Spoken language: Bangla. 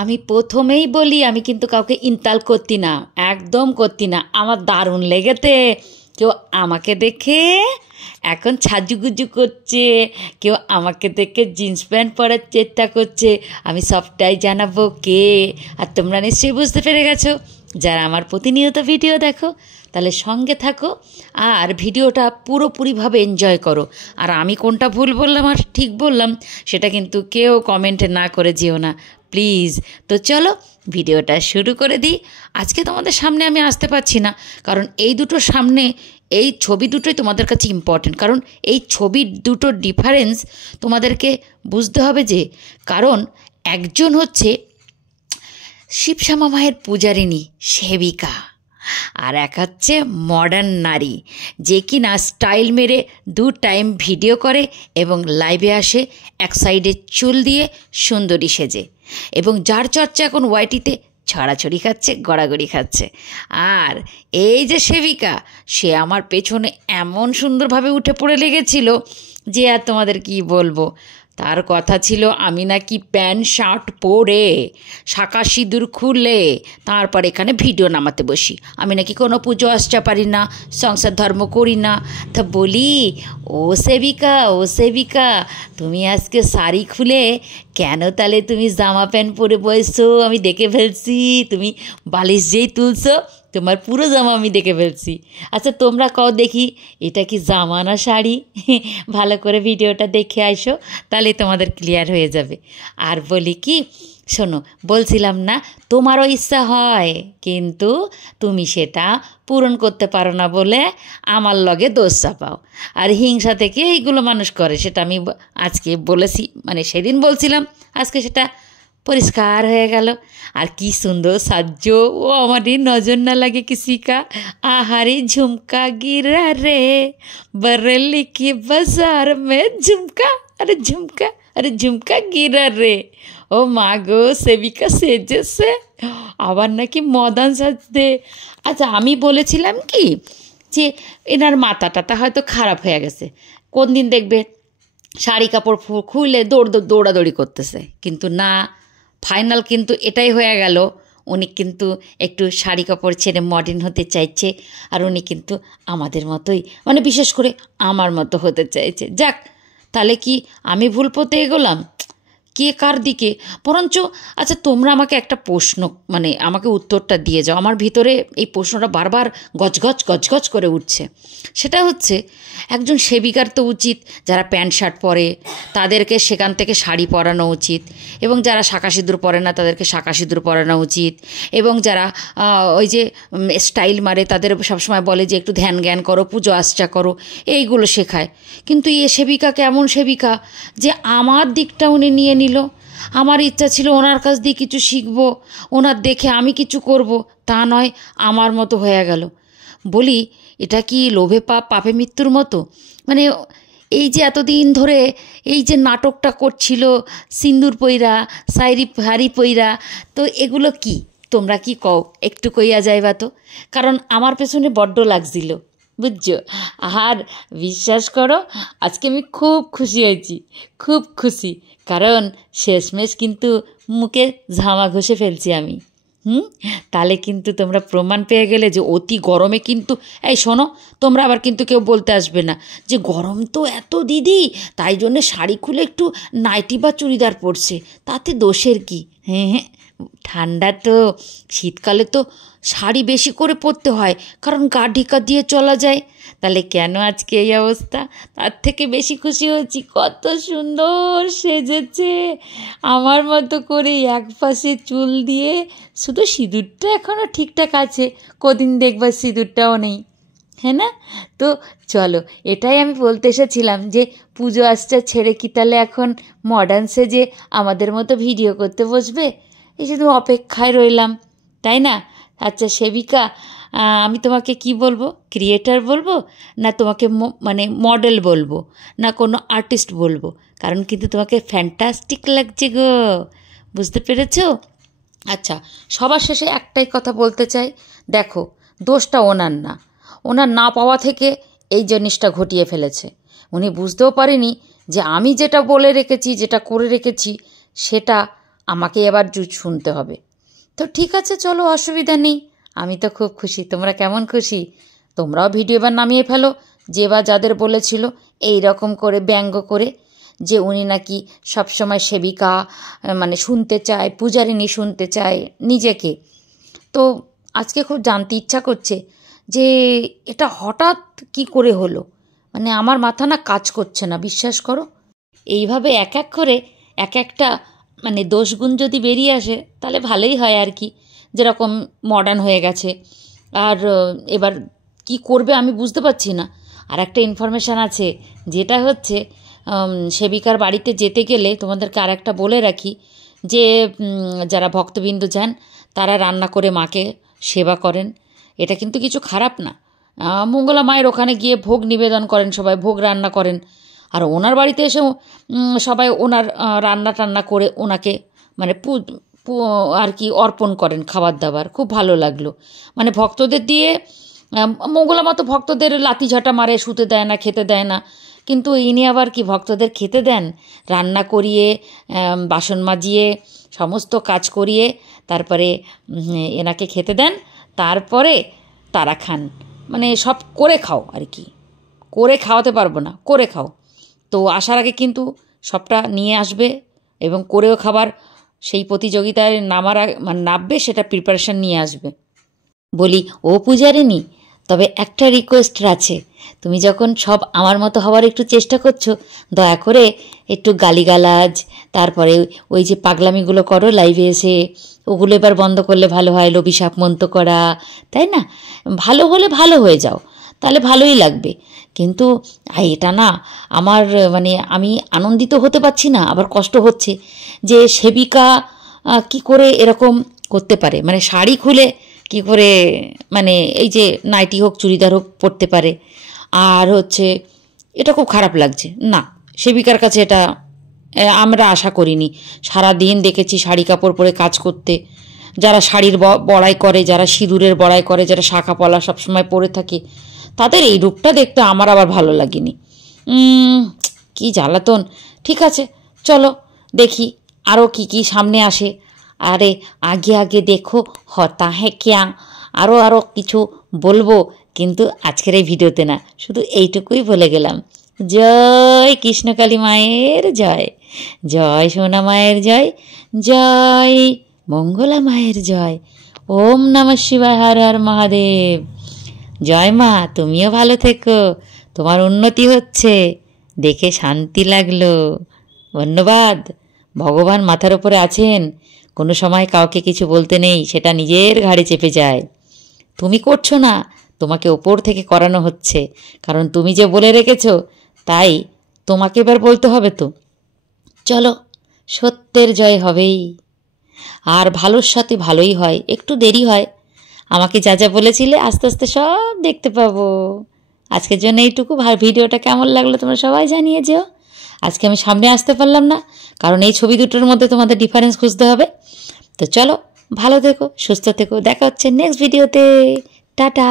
আমি প্রথমেই বলি আমি কিন্তু কাউকে ইনসাল করতি না, একদম করতি না। আমার দারুণ লেগেছে। কেউ আমাকে দেখে এখন সাজুগুজু করছে, কেউ আমাকে দেখে জিন্স প্যান্ট পরার চেষ্টা করছে। আমি সবটাই জানাবো কে। আর তোমরা নিশ্চয়ই বুঝতে পেরে গেছো যারা আমার প্রতিনিয়ত ভিডিও দেখো। তাহলে সঙ্গে থাকো আর ভিডিওটা পুরোপুরিভাবে এনজয় করো। আর আমি কোনটা ভুল বললাম আর ঠিক বললাম সেটা কিন্তু কেউ কমেন্টে না করে যেও না প্লিজ। তো চলো ভিডিওটা শুরু করে দিই। আজকে তোমাদের সামনে আমি আসতে পারছি না, কারণ এই দুটোর সামনে এই ছবি দুটোই তোমাদের কাছে ইম্পর্টেন্ট। কারণ এই ছবি দুটোর ডিফারেন্স তোমাদেরকে বুঝতে হবে। যে কারণ একজন হচ্ছে শিবশ্যামা মায়ের পূজারিণী সেবিকা, আর এক হচ্ছে মডার্ন নারী যে কি না স্টাইল মেরে 2 টাইম ভিডিও করে এবং লাইভে আসে এক সাইডে চুল দিয়ে সুন্দরী সেজে, এবং যার চর্চা এখন ওয়াইটিতে ছড়াছড়ি খাচ্ছে, গড়াগড়ি খাচ্ছে। আর এই যে সেবিকা, সে আমার পেছনে এমন সুন্দরভাবে উঠে পড়ে লেগেছিল যে আর তোমাদের কি বলবো। তার কথা ছিল আমি নাকি প্যান্ট শার্ট পরে শাঁখা সিঁদুর খুলে তারপর এখানে ভিডিও নামাতে বসি। আমি নাকি কোনো পুজো আশ্চা পারি না, সংসার ধর্ম করি না। তা বলি, ও সেবিকা তুমি আজকে শাড়ি খুলে কেন তাহলে তুমি জামা প্যান্ট পরে বসছো? আমি দেখে ফেলছি, তুমি বালিশ যেই তুলছো তোমার পুরো জামা আমি দেখে ফেলছি। আচ্ছা তোমরা কও দেখি এটা কি জামা না শাড়ি? ভালো করে ভিডিওটা দেখে আইসো, তাহলে তোমাদের ক্লিয়ার হয়ে যাবে। আর বলি কি, শোনো, বলছিলাম না তোমারও ইচ্ছা হয় কিন্তু তুমি সেটা পূরণ করতে পারো না বলে আমার লগে দোষ চাপাও। আর হিংসা থেকে এইগুলো মানুষ করে, সেটা আমি আজকে বলেছি, মানে সেদিন বলছিলাম, আজকে সেটা পরিষ্কার হয়ে গেল। আর কি সুন্দর সাজ্য, ও আমারই নজর না লাগে কিসি কা। আহারে ঝুমকা গিরা রে बरेली की बाजार में झुमका, अरे झुमका गिरा रे। ও মা গো, সেবিকা সেজেছে আবার নাকি মডার্ন সাজতে। আচ্ছা আমি বলেছিলাম কি যে এনার মাথাটা হয়তো খারাপ হয়ে গেছে, কোন দিন দেখবে শাড়ি কাপড় খুলে দৌড়াদৌড়ি করতেছে, কিন্তু না, ফাইনাল কিন্তু এটাই হয়ে গেল। উনি কিন্তু একটু শাড়ি কাপড় ছেড়ে মডার্ন হতে চাইছে, আর উনি কিন্তু আমাদের মতোই, মানে বিশেষ করে আমার মতো হতে চাইছে। যাক, তাহলে কি আমি ভুল পথে এগোলাম? কে কার দিকে বরঞ্চ। আচ্ছা তোমরা আমাকে একটা প্রশ্ন, মানে আমাকে উত্তরটা দিয়ে যাও। আমার ভিতরে এই প্রশ্নটা বারবার গজগজ করে উঠছে। সেটা হচ্ছে, একজন সেবিকার তো উচিত যারা প্যান্ট শার্ট পরে তাদেরকে সেখান থেকে শাড়ি পরানো উচিত, এবং যারা শাঁখা সিঁদুর পরে না তাদেরকে শাঁখা সিঁদুর পরানো উচিত, এবং যারা ওই যে স্টাইল মারে তাদের সবসময় বলে যে একটু ধ্যান জ্ঞান করো, পুজো আশ্চা করো, এইগুলো শেখায়। কিন্তু এ সেবিকা কেমন সেবিকা যে আমার দিকটা উনি নিয়ে নিল। আমার ইচ্ছা ছিল ওনার কাছ দিয়ে কিছু শিখবো, ওনার দেখে আমি কিছু করব, তা নয় আমার মতো হয়ে গেল। বলি, এটা কি লোভে পাপ পাপে মৃত্যুর মতো? মানে এই যে এতদিন ধরে এই যে নাটকটা করছিল সিন্দুর পইরা শাড়ি পইরা, তো এগুলো কি তোমরা কি কও একটু কইয়া যাইবা তো? কারণ আমার পেছনে বড্ড লাগছিল, বুঝছো। আর বিশ্বাস করো আজকে আমি খুব খুশি হয়েছি, খুব খুশি, কারণ শেষমেশ কিন্তু মুখে ঝামা ঘষে ফেলছি আমি। তাহলে কিন্তু তোমরা প্রমাণ পেয়ে গেলে যে অতি গরমে কিন্তু, এই শোনো, তোমরা আবার কিন্তু কেউ বলতে আসবে না যে গরম তো এত দিদি, তাই জন্যে শাড়ি খুলে একটু নাইটি বা চুড়িদার পরছে, তাতে দোষের কি? হ্যাঁ, ঠান্ডা তো, শীতকালে তো শাড়ি বেশি করে পরতে হয়, কারণ গা ঢেকা দিয়ে চলা যায়। তাহলে কেন আজকে এই অবস্থা? তার থেকে বেশি খুশি হয়েছি, কত সুন্দর সেজেছে আমার মতো করে, এক পাশে চুল দিয়ে। শুধু সিঁদুরটা এখনও ঠিকঠাক আছে, কদিন দেখবা সিঁদুরটাও নেই, হ্যাঁ না? তো চলো, এটাই আমি বলতে এসেছিলাম যে পুজো আশ্চা ছেড়ে কি তাহলে এখন মডার্ন সেজে আমাদের মতো ভিডিও করতে বসবে? এই শুধু অপেক্ষায় রইলাম, তাই না? আচ্ছা সেবিকা, আমি তোমাকে কি বলবো, ক্রিয়েটার বলবো না তোমাকে মানে মডেল বলবো না কোনো আর্টিস্ট বলবো? কারণ কিন্তু তোমাকে ফ্যান্টাস্টিক লাগছে গো, বুঝতে পেরেছো? আচ্ছা, সবার শেষে একটাই কথা বলতে চাই, দেখো দোষটা ওনার না পাওয়া থেকে এই জিনিসটা ঘটিয়ে ফেলেছে। উনি বুঝতেও পারেনি যে আমি যেটা বলে রেখেছি, যেটা করে রেখেছি, সেটা আমাকে এবার শুনতে হবে। তো ঠিক আছে, চলো, অসুবিধা নেই, আমি তো খুব খুশি। তোমরা কেমন খুশি? তোমরাও ভিডিও এবার নামিয়ে ফেলো, যে বা যাদের বলেছিল এই রকম করে ব্যঙ্গ করে, যে উনি নাকি সবসময় সেবিকা মানে শুনতে চায়, পূজারিনী শুনতে চায় নিজেকে। তো আজকে খুব জানতে ইচ্ছা করছে যে এটা হঠাৎ কি করে হলো। মানে আমার মাথা না কাজ করছে না, বিশ্বাস করো। এইভাবে এক এক করে এক একটা মানে দোষগুণ যদি বেরিয়ে আসে তাহলে ভালোই হয় আর কি, যেরকম মডার্ন হয়ে গেছে। আর এবার কি করবে আমি বুঝতে পারছি না। আর একটা ইনফরমেশান আছে, যেটা হচ্ছে সেবিকার বাড়িতে যেতে গেলে তোমাদেরকে আর একটা বলে রাখি, যে যারা ভক্তবৃন্দ যান তারা রান্না করে মাকে সেবা করেন, এটা কিন্তু কিছু খারাপ না। মঙ্গলা মায়ের ওখানে গিয়ে ভোগ নিবেদন করেন, সবাই ভোগ রান্না করেন, আর ওনার বাড়িতে এসে সবাই ওনার রান্না টান্না করে ওনাকে মানে আর কি অর্পণ করেন খাবার দাবার। খুব ভালো লাগলো। মানে ভক্তদের দিয়ে মঙ্গলা মতো ভক্তদের লাথিঝাঁটা মারে, শুতে দেয় না, খেতে দেয় না, কিন্তু ইনি আবার কি ভক্তদের খেতে দেন, রান্না করিয়ে, বাসন মাজিয়ে, সমস্ত কাজ করিয়ে তারপরে এনাকে খেতে দেন, তারপরে তারা খান। মানে সব করে খাও আর কি, করে খাওয়াতে পারবো না, করে খাও। তো আসার আগে কিন্তু সবটা নিয়ে আসবে এবং করেও খাবার সেই প্রতিযোগিতায় নামার মানে নামবে সেটা প্রিপারেশান নিয়ে আসবে। বলি, ও পূজারিনী, তবে একটা রিকোয়েস্ট আছে, তুমি যখন সব আমার মতো হওয়ার একটু চেষ্টা করছো, দয়া করে একটু গালিগালাজ, তারপরে ওই যে পাগলামিগুলো করো লাইভে এসে, ওগুলো এবার বন্ধ করলে ভালো হয়। অভিশাপ মন্ত্র করা, তাই না? ভালো হলে ভালো হয়ে যাও, তাহলে ভালোই লাগবে। কিন্তু এটা না আমার মানে আমি আনন্দিত হতে পারছি না, আবার কষ্ট হচ্ছে যে সেবিকা কি করে এরকম করতে পারে, মানে শাড়ি খুলে কি করে, মানে এই যে নাইটি হোক চুড়িদার হোক পরতে পারে। আর হচ্ছে এটা খুব খারাপ লাগছে। না, সেবিকার কাছে এটা আমরা আশা করিনি। সারা দিন দেখেছি শাড়ি কাপড় পরে কাজ করতে, যারা শাড়ির বড়াই করে, যারা সিঁদুরের বড়াই করে, যারা শাখা পলা সবসময় পরে থাকে, তাদের এই রূপটা দেখতে আমার আবার ভালো লাগেনি। কি জ্বালাতন। ঠিক আছে, চলো দেখি আরও কি কি সামনে আসে। আরে আগে আগে দেখো হতা হ্যাঁ ক্যা, আরও কিছু বলবো, কিন্তু আজকের এই ভিডিওতে না, শুধু এইটুকুই বলে গেলাম। জয় কৃষ্ণকালী মায়ের জয়, জয় সোনা মায়ের জয়, জয় মঙ্গলা মায়ের জয়। ওম নমঃ শিবায়, হর হর মহাদেব। জয় মা, তুমিও ভালো থেকো, তোমার উন্নতি হচ্ছে, দেখে শান্তি লাগলো। ধন্যবাদ। ভগবান মাথার উপরে আছেন, কোনো সময় কাউকে কিছু বলতে নেই, সেটা নিজের ঘাড়ে চেপে যায়। তুমি করছো না, তোমাকে ওপর থেকে করানো হচ্ছে, কারণ তুমি যে বলে রেখেছো, তাই তোমাকে এবার বলতে হবে। তো চলো, সত্যের জয় হবেই, আর ভালোর সাথে ভালোই হয়, একটু দেরি হয়। আমাকে যা যা বলেছিলে আস্তে আস্তে সব দেখতে পাবো। আজকের জন্য এইটুকু। ভিডিওটা কেমন লাগলো তোমরা সবাই জানিয়ে যেও। আজকে আমি সামনে আসতে পারলাম না, কারণ এই ছবি দুটোর মধ্যে তোমাদের ডিফারেন্স খুঁজতে হবে। তো চলো, ভালো থেকো, সুস্থ থেকো, দেখা হচ্ছে নেক্সট ভিডিওতে। টাটা।